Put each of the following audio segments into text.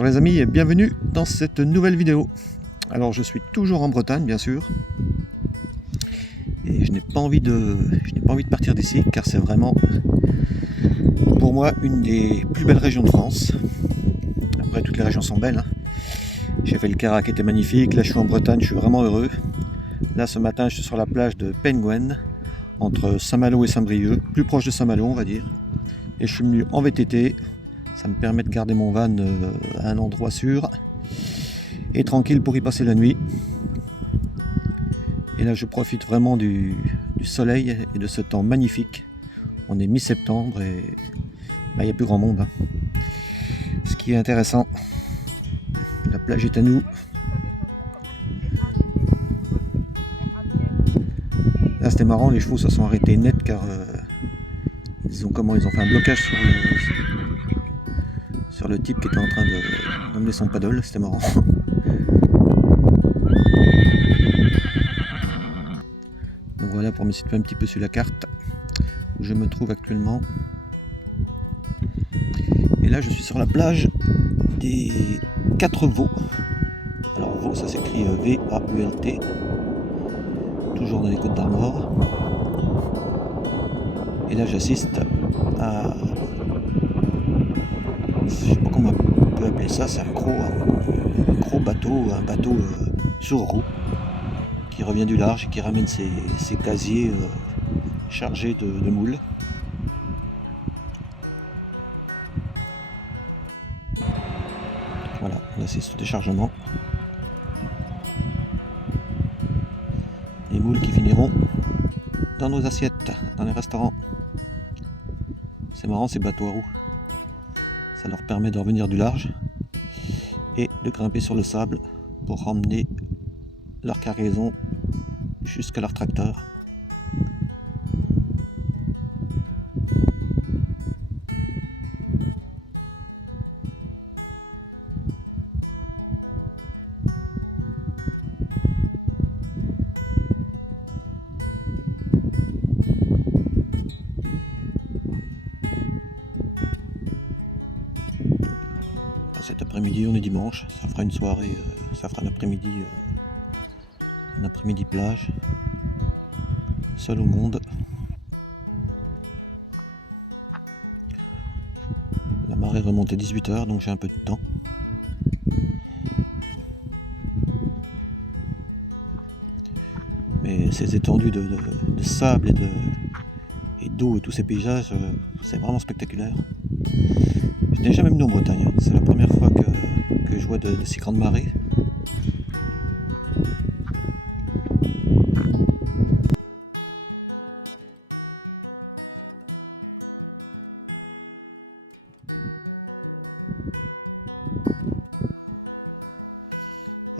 Bonjour les amis et bienvenue dans cette nouvelle vidéo. Alors je suis toujours en Bretagne bien sûr. Et je n'ai pas envie de partir d'ici car c'est vraiment pour moi une des plus belles régions de France. Après toutes les régions sont belles. J'ai fait le Carac qui était magnifique, là je suis en Bretagne, je suis vraiment heureux. Là ce matin je suis sur la plage de Penguin, entre Saint-Malo et Saint-Brieuc, plus proche de Saint-Malo on va dire. Et je suis venu en VTT, ça me permet de garder mon van à un endroit sûr et tranquille pour y passer la nuit. Et là je profite vraiment du soleil et de ce temps magnifique. On est mi-septembre et il n'y a plus grand monde. Ce qui est intéressant, la plage est à nous. Là c'était marrant, les chevaux se sont arrêtés net car ils ont fait un blocage sur le type qui était en train d'emmener son paddle, c'était marrant. Donc voilà pour me situer un petit peu sur la carte où je me trouve actuellement. Et là je suis sur la plage des 4 Vaults. Alors Vault ça s'écrit V-A-U-L-T, toujours dans les Côtes d'Armor. Et là j'assiste à, je sais pas comment on peut appeler ça, c'est un gros bateau, un bateau sur roue qui revient du large et qui ramène ses casiers chargés de moules. Voilà, on assiste au déchargement. Les moules qui finiront dans nos assiettes, dans les restaurants. C'est marrant ces bateaux à roues. Ça leur permet de revenir du large et de grimper sur le sable pour emmener leur cargaison jusqu'à leur tracteur. Cet après-midi, on est dimanche, ça fera une soirée, ça fera un après-midi plage, seul au monde. La marée remonte à 18h, donc j'ai un peu de temps. Mais ces étendues de sable et d'eau et tous ces paysages, c'est vraiment spectaculaire. Je n'ai jamais venu en Bretagne, c'est la première fois que je vois de si grandes marées.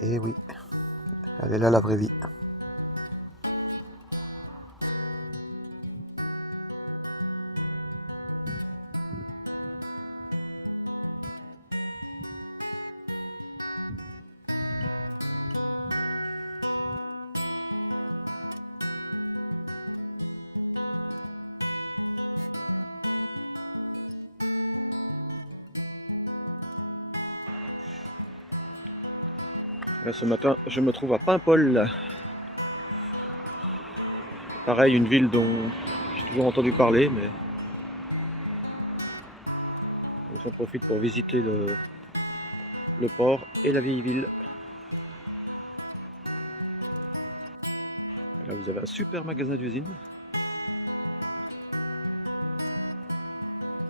Et oui, elle est là la vraie vie. Là, ce matin, je me trouve à Paimpol. Pareil, une ville dont j'ai toujours entendu parler, mais j'en profite pour visiter le port et la vieille ville. Là, vous avez un super magasin d'usine.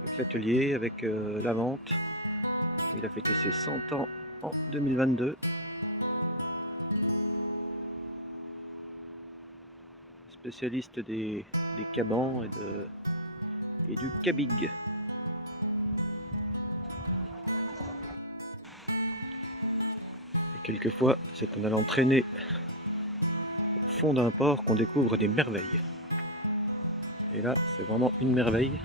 Avec l'atelier, avec la vente. Il a fêté ses 100 ans en 2022. Spécialiste des cabans et du cabig. Et quelquefois, c'est en allant traîner au fond d'un port qu'on découvre des merveilles. Et là, c'est vraiment une merveille.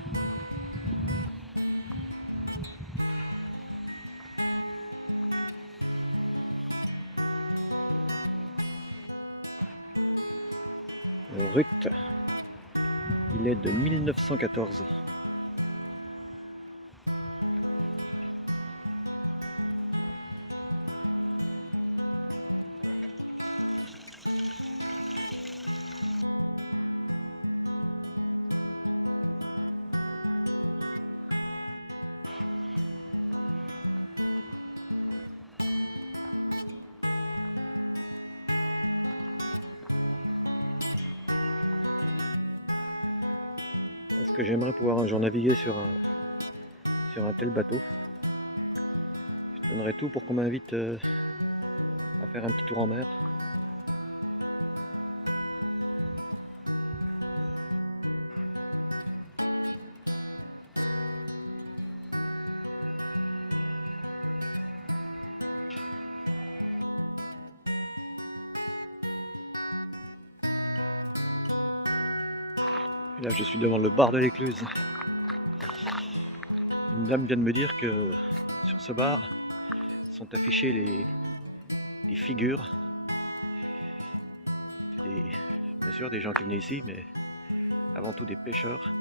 Ruth, il est de 1914. Parce que j'aimerais pouvoir un jour naviguer sur un tel bateau. Je donnerais tout pour qu'on m'invite à faire un petit tour en mer. Et là je suis devant le bar de l'Écluse. Une dame vient de me dire que sur ce bar sont affichées les figures. Bien sûr des gens qui venaient ici, mais avant tout des pêcheurs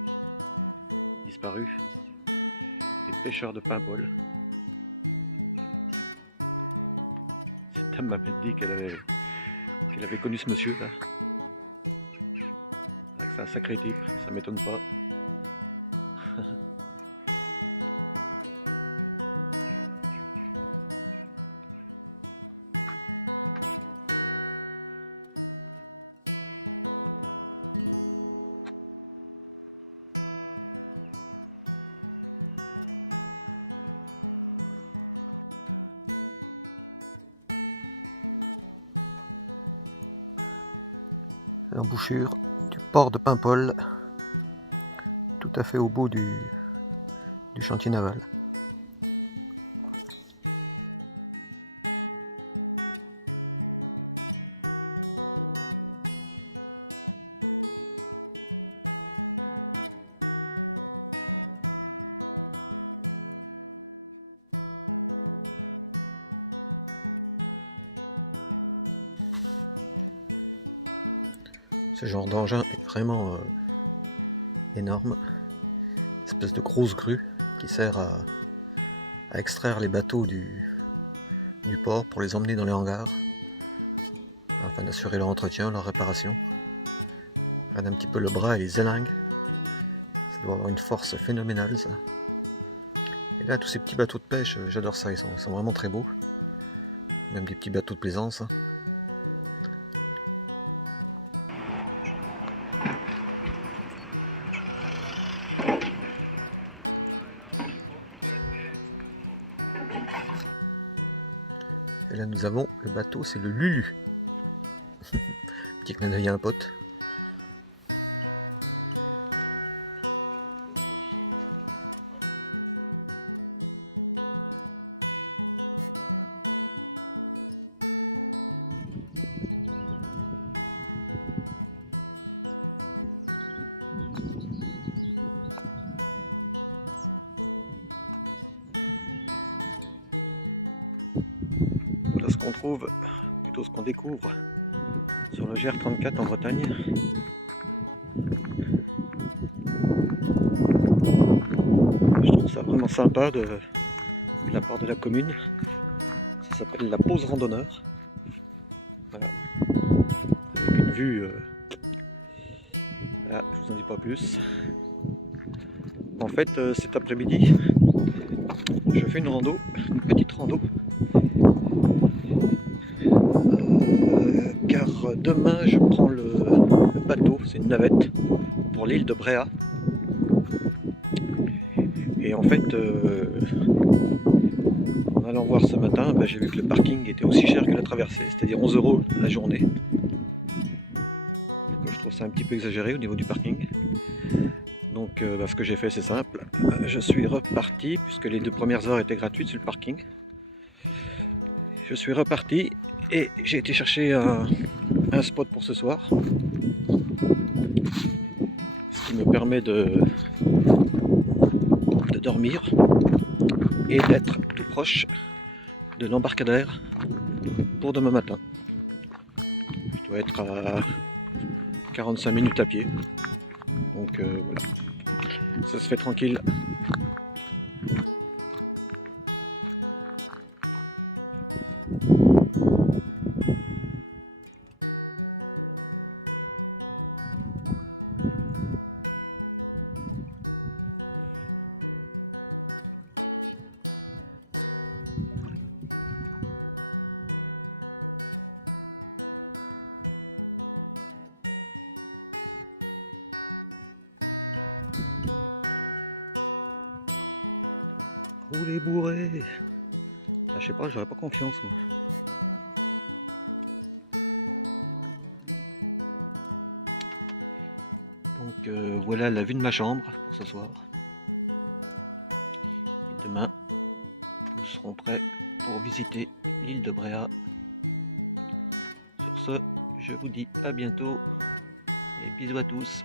disparus, des pêcheurs de Paimpol. Cette dame m'a dit qu'elle avait connu ce monsieur là. C'est un sacré type, ça m'étonne pas. L'embouchure du port de Paimpol, tout à fait au bout du chantier naval. Ce genre d'engin est vraiment énorme. Une espèce de grosse grue qui sert à extraire les bateaux du port pour les emmener dans les hangars afin d'assurer leur entretien, leur réparation. Regarde un petit peu le bras et les élingues. Ça doit avoir une force phénoménale ça. Et là tous ces petits bateaux de pêche, j'adore ça, ils sont vraiment très beaux. Même des petits bateaux de plaisance. Et là nous avons le bateau, c'est le Lulu. Petit clin d'œil à un pote. Voilà ce qu'on trouve, plutôt ce qu'on découvre sur le GR34 en Bretagne. Je trouve ça vraiment sympa de la part de la commune. Ça s'appelle la pause randonneur. Voilà. Avec une vue. Voilà, je vous en dis pas plus. En fait, cet après-midi, je fais une petite rando. Car demain, je prends le bateau, c'est une navette, pour l'île de Bréhat. Et en fait, en allant voir ce matin, j'ai vu que le parking était aussi cher que la traversée, c'est-à-dire 11 € la journée. Donc, je trouve ça un petit peu exagéré au niveau du parking. Donc ce que j'ai fait, c'est simple. Je suis reparti, puisque les 2 premières heures étaient gratuites sur le parking. Je suis reparti et j'ai été chercher un spot pour ce soir. Ce qui me permet de dormir et d'être tout proche de l'embarcadère pour demain matin. Je dois être à 45 minutes à pied. Donc voilà. Ça se fait tranquille. Rouler bourré. Ah, je sais pas, j'aurais pas confiance moi. Donc voilà la vue de ma chambre pour ce soir. Et demain, nous serons prêts pour visiter l'île de Bréa. Sur ce, je vous dis à bientôt et bisous à tous.